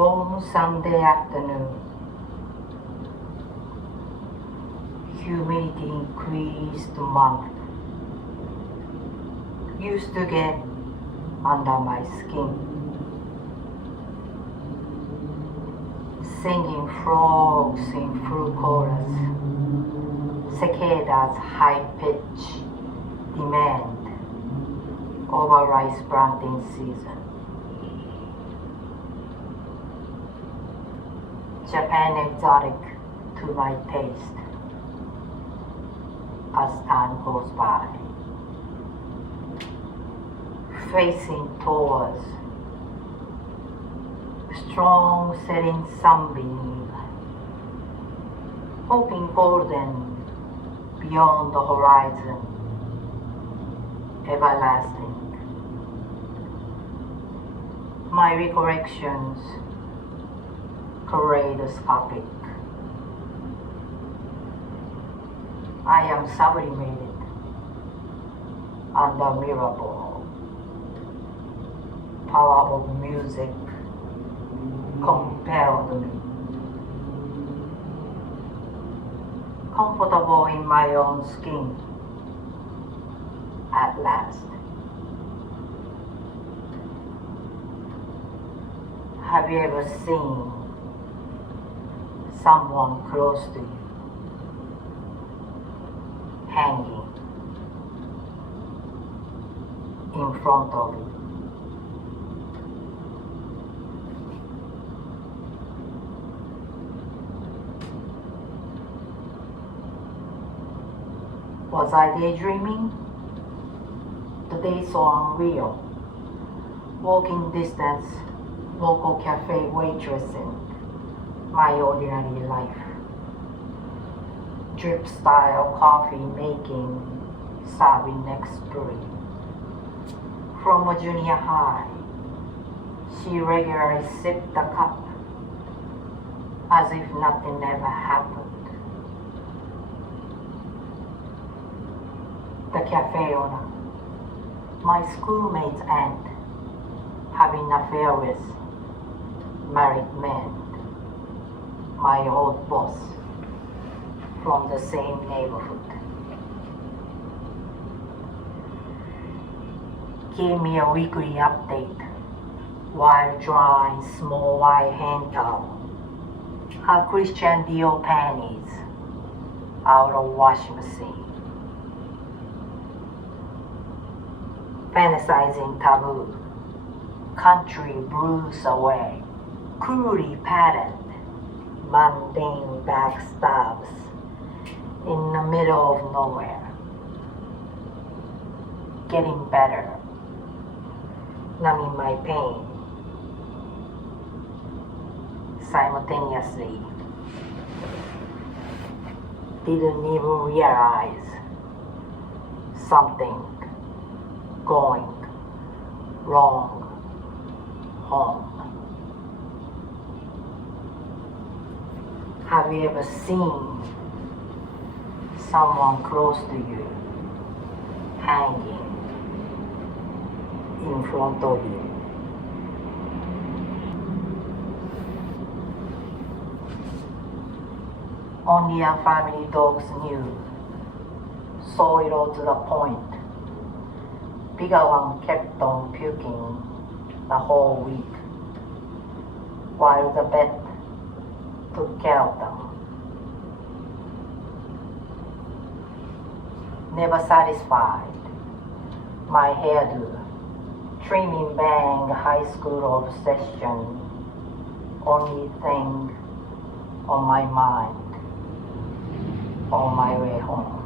Warm Sunday afternoon. Humidity increased month. Used to get under my skin. Singing frogs in full chorus. Cicadas high pitch demand over rice planting season. Japan exotic to my taste as time goes by. Facing towards strong setting sunbeam, hoping golden beyond the horizon, everlasting. My recollections kaleidoscopic. I am sublimated and admirable. Power of music compelled me. Comfortable in my own skin at last. Have you ever seen someone close to you hanging in front of you? Was I daydreaming? The day so unreal. Walking distance, local cafe waitressing, my ordinary life. Drip style coffee making, serving express. From a junior high, she regularly sipped the cup as if nothing ever happened. The cafe owner, my schoolmate's aunt, having an affair with married men, my old boss from the same neighborhood. Gave me a weekly update while drying small white hand towel, her Christian Dior panties out of washing machine. Fantasizing taboo, country blues away, cruelly patterned, mundane backstabs in the middle of nowhere. Getting better, numbing my pain simultaneously. Didn't even realize something going wrong home. Have you ever seen someone close to you hanging in front of you? Only our family dogs knew, saw it all to the point. Bigger one kept on puking the whole week, while the vet took care of them. Never satisfied, my hairdo, trimming bang high school obsession, only thing on my mind on my way home.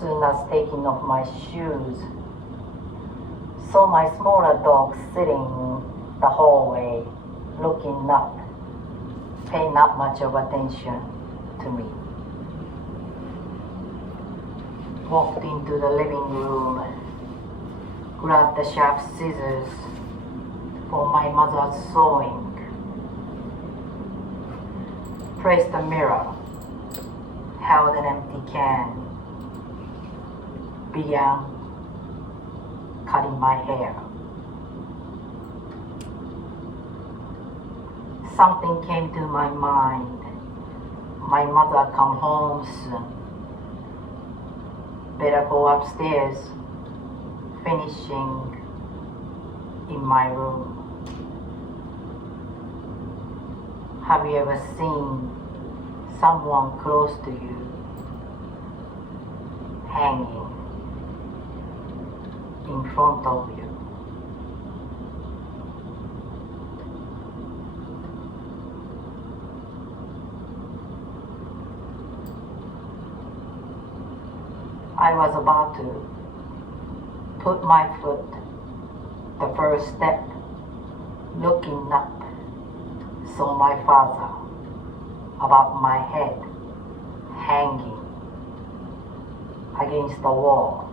Soon as taking off my shoes, saw my smaller dog sitting the hallway, looking up, paying not much of attention to me. Walked into the living room, grabbed the sharp scissors for my mother's sewing, pressed the mirror, held an empty can, began cutting my hair. Something came to my mind. My mother come home soon. Better go upstairs, finishing in my room. Have you ever seen someone close to you hanging in front of you? I was about to put my foot, the first step, looking up, saw my father above my head, hanging against the wall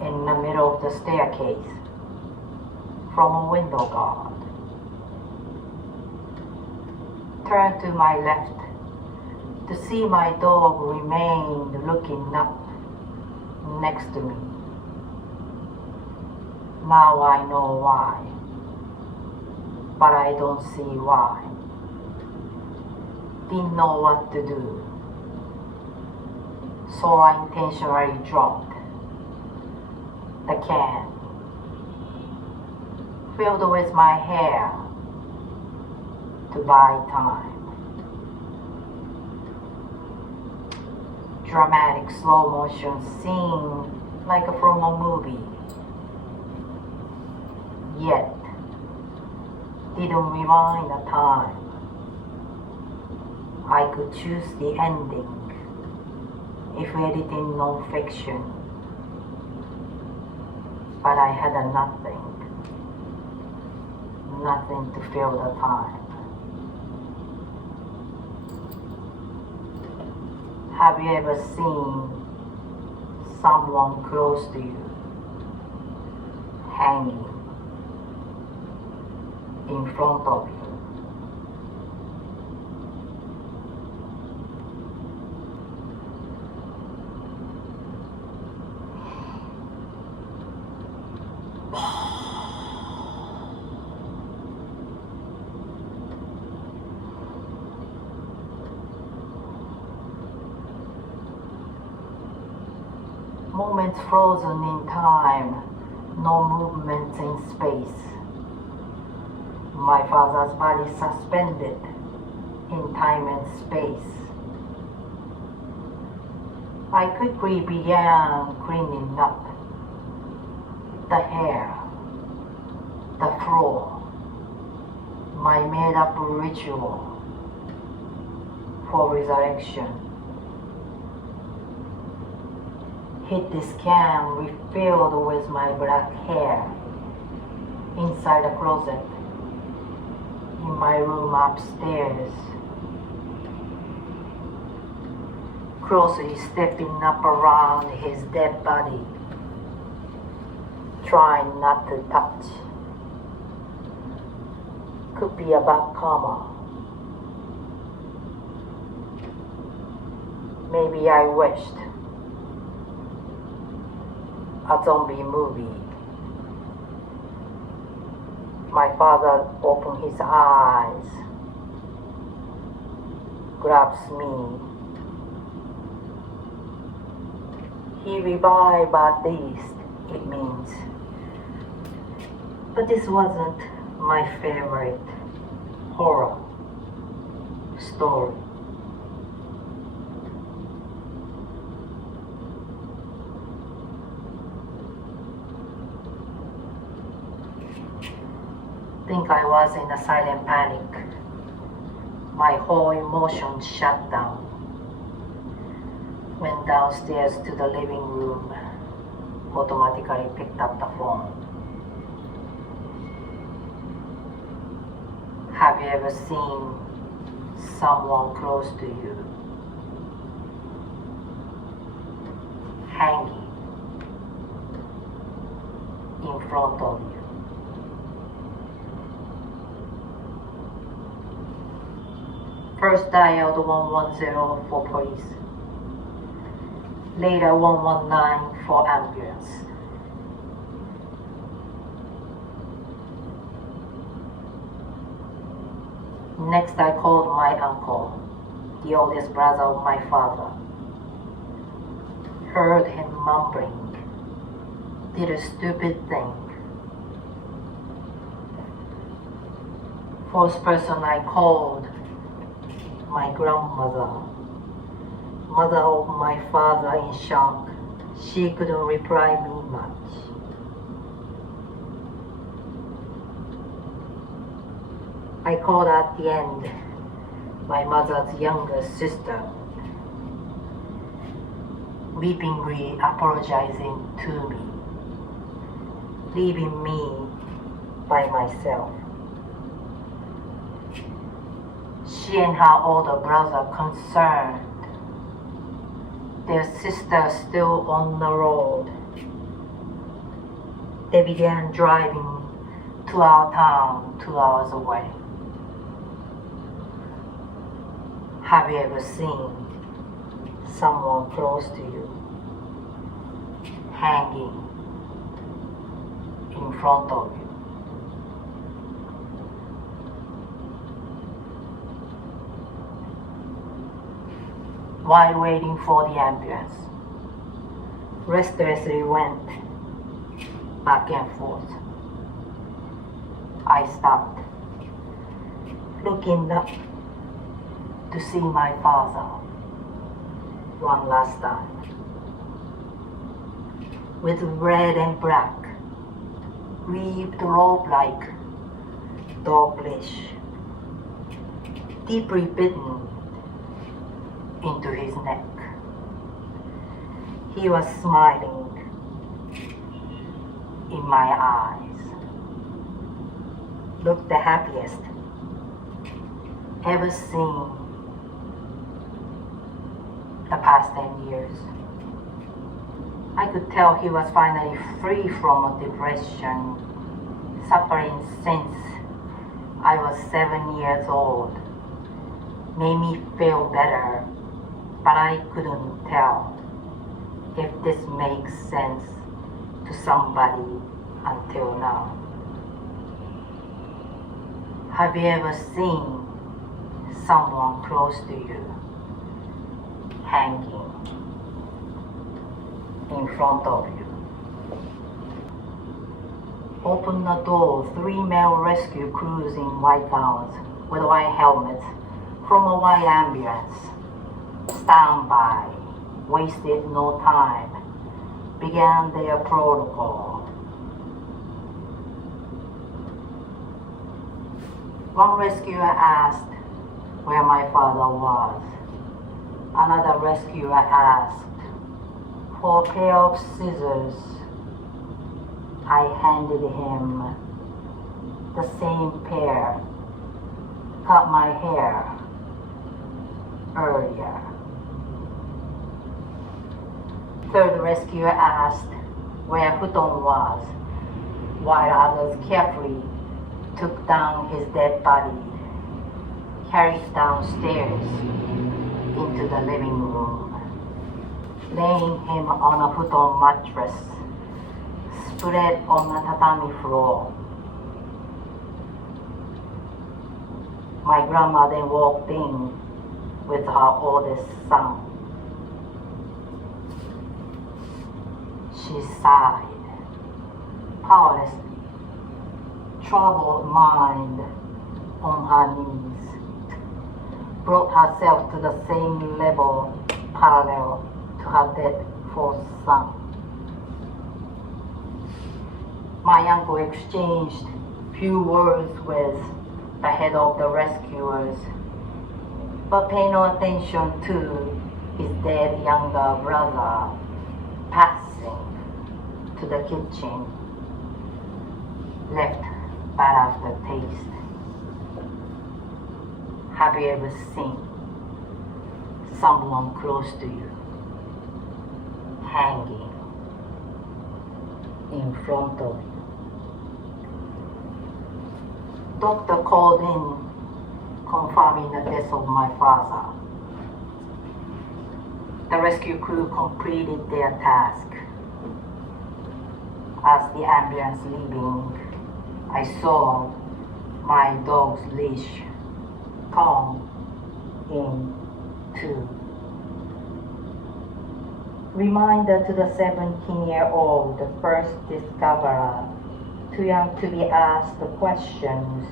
in the middle of the staircase from a window guard. Turned to my left to see my dog remained looking up next to me. Now I know why, but I don't see why. Didn't know what to do, so I intentionally dropped the can, filled with my hair to buy time. Dramatic slow motion scene like from a movie. Yet, didn't rewind the time. I could choose the ending if editing non-fiction, but I had a nothing to fill the time. Have you ever seen someone close to you hanging in front of you? Moments frozen in time, no movements in space. My father's body suspended in time and space. I quickly began cleaning up the hair, the floor, my made-up ritual for resurrection. Hit this can refilled with my black hair inside a closet in my room upstairs. Closely stepping up around his dead body, trying not to touch. Could be a bad karma. Maybe I wished a zombie movie. My father opened his eyes, grabs me. He revived at least, it means. But this wasn't my favorite horror story. Think I was in a silent panic. My whole emotion shut down. Went downstairs to the living room, automatically picked up the phone. Have you ever seen someone close to you hanging in front of you? First dialed 110 for police, later 119 for ambulance. Next, I called my uncle, the oldest brother of my father. Heard him mumbling, did a stupid thing. First person I called, my grandmother, mother of my father, in shock. She couldn't reply me much. I called at the end my mother's younger sister, weepingly apologizing to me, leaving me by myself. She and her older brother concerned, their sister still on the road. They began driving to our town 2 hours away. Have you ever seen someone close to you hanging in front of you? While waiting for the ambulance, restlessly went back and forth. I stopped, looking up to see my father one last time. With red and black, weaved robe-like dogleash, deeply bitten into his neck. He was smiling in my eyes. Looked the happiest ever seen the past 10 years. I could tell he was finally free from a depression, suffering since I was 7 years old. Made me feel better, but I couldn't tell if this makes sense to somebody until now. Have you ever seen someone close to you hanging in front of you? Open the door, 3 male rescue crews in white gowns with white helmets from a white ambulance. Stand by, wasted no time, began their protocol. One rescuer asked where my father was. Another rescuer asked for a pair of scissors. I handed him the same pair. Cut my hair earlier. Third rescuer asked where futon was, while others carefully took down his dead body, carried downstairs into the living room, laying him on a futon mattress spread on the tatami floor. My grandma then walked in with her oldest son. She sighed, powerlessly, troubled mind on her knees, brought herself to the same level parallel to her dead fourth son. My uncle exchanged few words with the head of the rescuers, but paid no attention to his dead younger brother passing to the kitchen, left bad aftertaste. Have you ever seen someone close to you hanging in front of you? Doctor called in, confirming the death of my father. The rescue crew completed their task. As the ambulance leaving, I saw my dog's leash tongue in two. Reminder to the 17-year-old, the first discoverer, too young to be asked the questions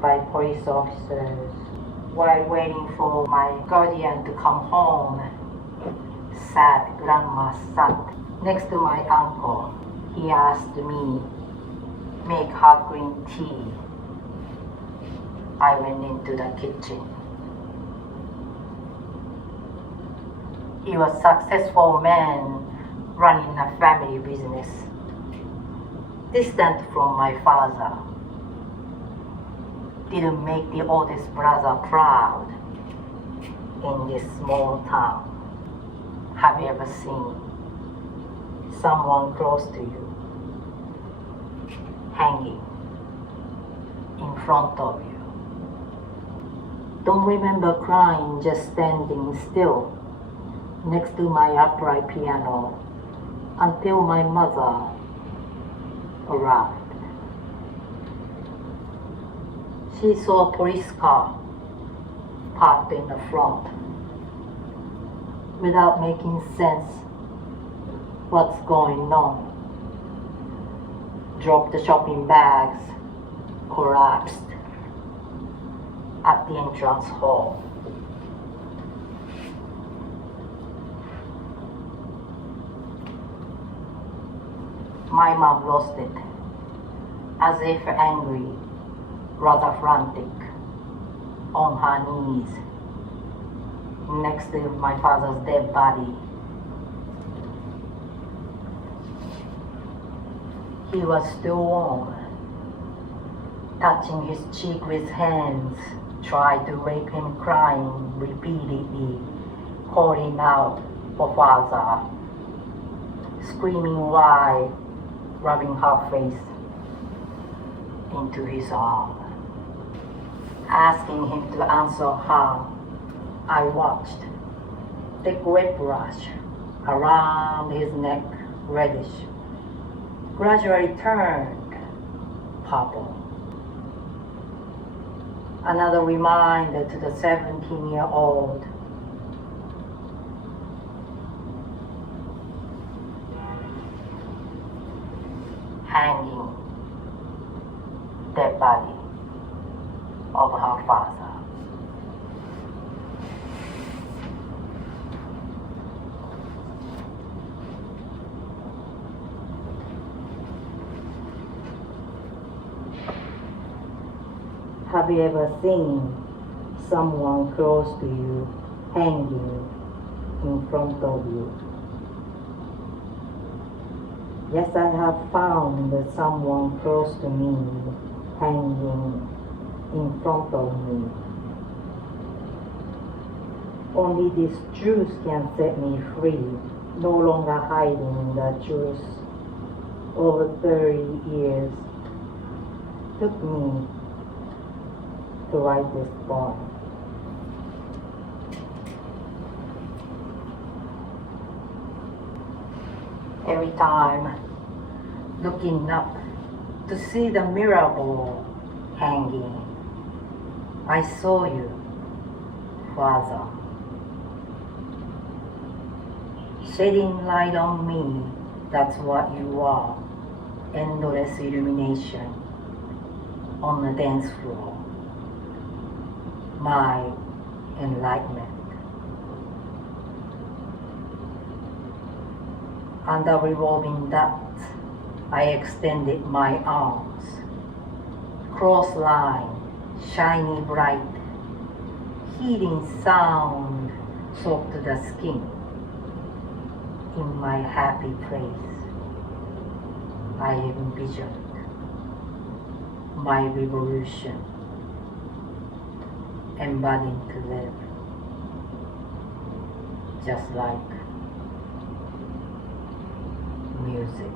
by police officers. While waiting for my guardian to come home, sad grandma sat next to my uncle. He asked me, make hot green tea. I went into the kitchen. He was a successful man running a family business, distant from my father. Didn't make the oldest brother proud in this small town. Have you ever seen someone close to you hanging in front of you? Don't remember crying, just standing still next to my upright piano until my mother arrived. She saw a police car parked in the front. Without making sense what's going on, dropped the shopping bags, collapsed at the entrance hall. My mom lost it, as if angry, rather frantic, on her knees, next to my father's dead body. He was still warm, touching his cheek with hands, tried to wake him crying repeatedly, calling out for father, screaming why, rubbing her face into his arm. Asking him to answer her, I watched. The wet brush around his neck, reddish, gradually turned purple. Another reminder to the 17-year-old. Hanging dead body of her father. Have you ever seen someone close to you hanging in front of you? Yes, I have found someone close to me hanging in front of me. Only this truth can set me free, no longer hiding the truth. Over 30 years took me to write this poem. Every time looking up to see the mirror ball hanging, I saw you, Father, shedding light on me. That's what you are, endless illumination on the dance floor, my enlightenment. Under revolving dots, I extended my arms, cross line, shiny bright, healing sound soaked the skin. In my happy place, I envisioned my revolution, embodied to live, just like music.